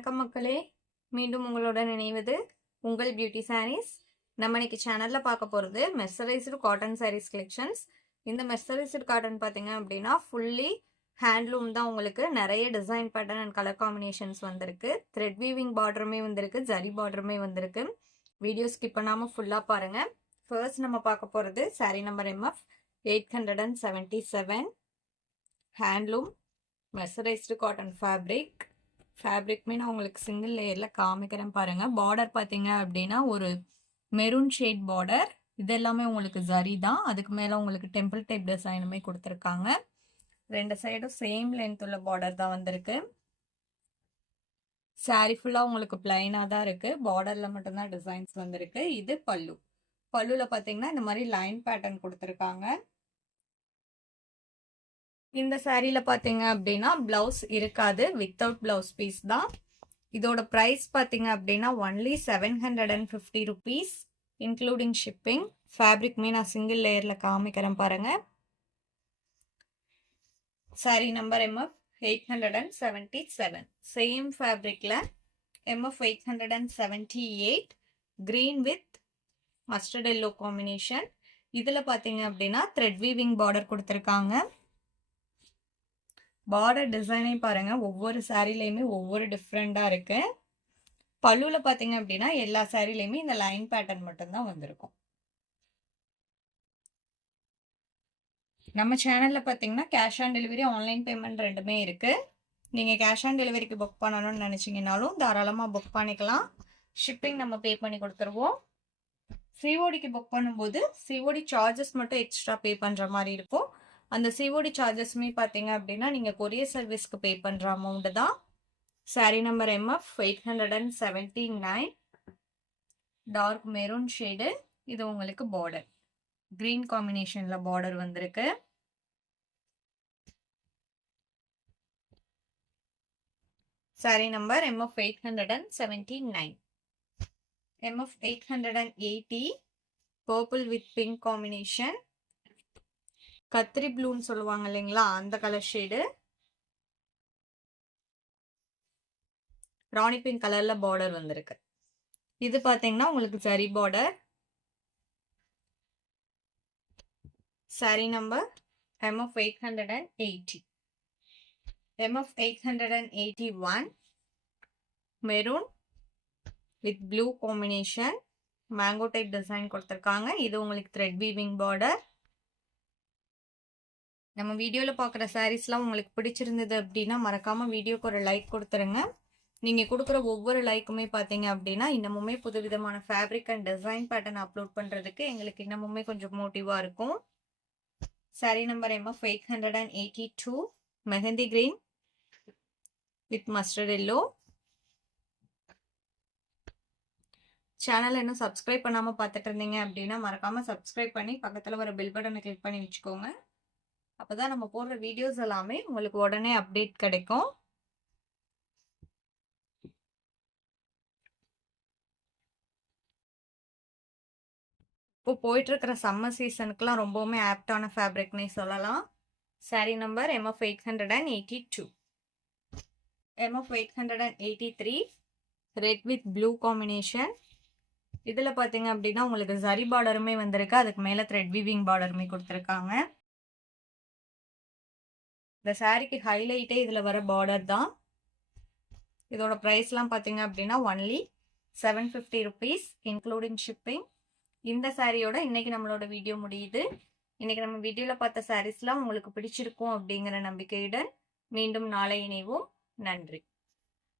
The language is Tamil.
வணக்கம் மக்களே, மீண்டும் உங்களுடன் இணைவது உங்கள் பியூட்டி சாரீஸ். நம்ம இன்னைக்கு சேனல்ல பார்க்க போறது மெர்சரைஸ்டு காட்டன் சாரீஸ் கலெக்ஷன்ஸ். இந்த மெர்சரைஸ்டு காட்டன் பார்த்தீங்க அப்படின்னா ஃபுல்லி ஹேண்ட்லூம் தான். உங்களுக்கு நிறைய design pattern and colour combinations வந்திருக்கு. த்ரெட் வீவிங் பார்டருமே வந்திருக்கு, ஜரி பார்டருமே வந்திருக்கு. வீடியோ ஸ்கிப் பண்ணாமல் ஃபுல்லாக பாருங்க. ஃபர்ஸ்ட் நம்ம பார்க்க போகிறது sari number MF 877 handloom mercerised cotton ஃபேப்ரிக்மே நான் உங்களுக்கு சிங்கிள் லேயரில் காமிக்கிறேன் பாருங்க. பார்டர் பார்த்தீங்க அப்படின்னா ஒரு மெரூன் ஷேட் பார்டர். இது எல்லாமே உங்களுக்கு ஜரி தான். அதுக்கு மேலே உங்களுக்கு டெம்பிள் டைப் டிசைனுமே கொடுத்துருக்காங்க. ரெண்டு சைடும் சேம் லென்த் உள்ள பார்டர் தான் வந்திருக்கு. சாரி ஃபுல்லாக உங்களுக்கு பிளைனாக தான் இருக்குது. பார்டரில் மட்டும்தான் டிசைன்ஸ் வந்திருக்கு. இது பல்லுவில் பார்த்தீங்கன்னா இந்த மாதிரி லைன் பேட்டர்ன் கொடுத்துருக்காங்க. இந்த சாரியில பாத்தீங்க அப்படின்னா பிளவுஸ் இருக்காது, வித்தவுட் பிளவுஸ் பீஸ் தான். இதோட பிரைஸ் பாத்தீங்க அப்படின்னா ஒன்லி 750 rupees இன்க்ளூடிங் ஷிப்பிங். ஃபேப்ரிக்மே நான் சிங்கிள் லேயர்ல காமிக்கிறேன் பாருங்க. சாரி நம்பர் MF 877 சேம் ஃபேப்ரிக்ல MF 878 green with mustard yellow combination. இதுல பாத்தீங்க அப்படின்னா த்ரெட் வீவிங் பார்டர் கொடுத்துருக்காங்க. பார்டர் டிசைனே பாருங்க, ஒவ்வொரு சாரிலையுமே ஒவ்வொரு டிஃப்ரெண்டா இருக்கு. பல்லுல பாத்தீங்க அப்படின்னா எல்லா சாரிலையுமே இந்த லைன் பேட்டர்ன் மட்டும்தான் வந்திருக்கும். நம்ம சேனல்ல பாத்தீங்கன்னா cash on delivery, online payment ரெண்டுமே இருக்கு. நீங்க கேஷ் ஆன் டெலிவரிக்கு புக் பண்ணணும்னு நினைச்சீங்கன்னாலும் தாராளமா புக் பண்ணிக்கலாம். ஷிப்பிங் நம்ம பே பண்ணி கொடுத்துருவோம். சிஓடிக்கு புக் பண்ணும்போது சிஓடி சார்ஜஸ் மட்டும் எக்ஸ்ட்ரா பே பண்ற மாதிரி இருக்கும். அந்த சிஓடி சார்ஜஸ்மே பார்த்தீங்க அப்படின்னா நீங்கள் கொரியர் சர்வீஸ்க்கு பே பண்ணுற அமௌண்ட் தான். Sari number MF 879 dark maroon shade. இது உங்களுக்கு பார்டர் கிரீன் காம்பினேஷன்ல பார்டர் வந்திருக்கு. Sari number MF 879 MF 880 purple with pink combination. கத்திரி ப்ளூன்னு சொல்லுவாங்க இல்லைங்களா, அந்த கலர் ஷேடு. ராணி பிங்க் கலர்ல பார்டர் வந்திருக்கு. இது பாத்தீங்கன்னா உங்களுக்கு zari border. Sari number MF 880 MF 881 maroon with blue combination. Mango type design கொடுத்துருக்காங்க. இது உங்களுக்கு த்ரெட் வீவிங் பார்டர். நம்ம வீடியோவில் பார்க்குற சாரீஸ்லாம் உங்களுக்கு பிடிச்சிருந்தது அப்படின்னா மறக்காம வீடியோக்கு ஒரு லைக் கொடுத்துருங்க. நீங்கள் கொடுக்குற ஒவ்வொரு லைக்குமே பார்த்தீங்க அப்படின்னா இன்னமுமே புதுவிதமான fabric and design pattern upload பண்ணுறதுக்கு எங்களுக்கு இன்னமுமே கொஞ்சம் மோட்டிவாக இருக்கும். Sorry number MF 882 mehndi green with mustard yellow. Channel இன்னும் சப்ஸ்கிரைப் பண்ணாமல் பார்த்துட்டு இருந்தீங்க அப்படின்னா மறக்காமல் சப்ஸ்கிரைப் பண்ணி பக்கத்தில் வர பெல் பட்டனை கிளிக் பண்ணி வச்சுக்கோங்க. அப்பதான் நம்ம போடுற வீடியோஸ் எல்லாமே உங்களுக்கு உடனே அப்டேட் கிடைக்கும். இப்போ போயிட்டு இருக்கிற சம்மர் சீசனுக்குலாம் ரொம்பவுமே ஆப்டான ஃபேப்ரிக்னே சொல்லலாம். Sorry number MF 882 MF 883 red with blue combination. இதில் பார்த்தீங்க அப்படின்னா உங்களுக்கு ஜரி பார்டருமே வந்திருக்கு. அதுக்கு மேலே த்ரெட் வீவிங் பார்டருமே கொடுத்துருக்காங்க. இந்த சாரிக்கு ஹைலைட்டே இதில் வர பார்டர் தான். இதோட ப்ரைஸ்லாம் பார்த்தீங்க அப்படின்னா ஒன்லி 750 rupees இன்க்ளூடிங் ஷிப்பிங். இந்த சாரியோட இன்னைக்கு நம்மளோட வீடியோ முடியுது. இன்னைக்கு நம்ம வீடியோவில் பார்த்த சாரீஸ்லாம் உங்களுக்கு பிடிச்சிருக்கும் அப்படிங்கிற நம்பிக்கையுடன் மீண்டும் நாளை இணைவோம். நன்றி.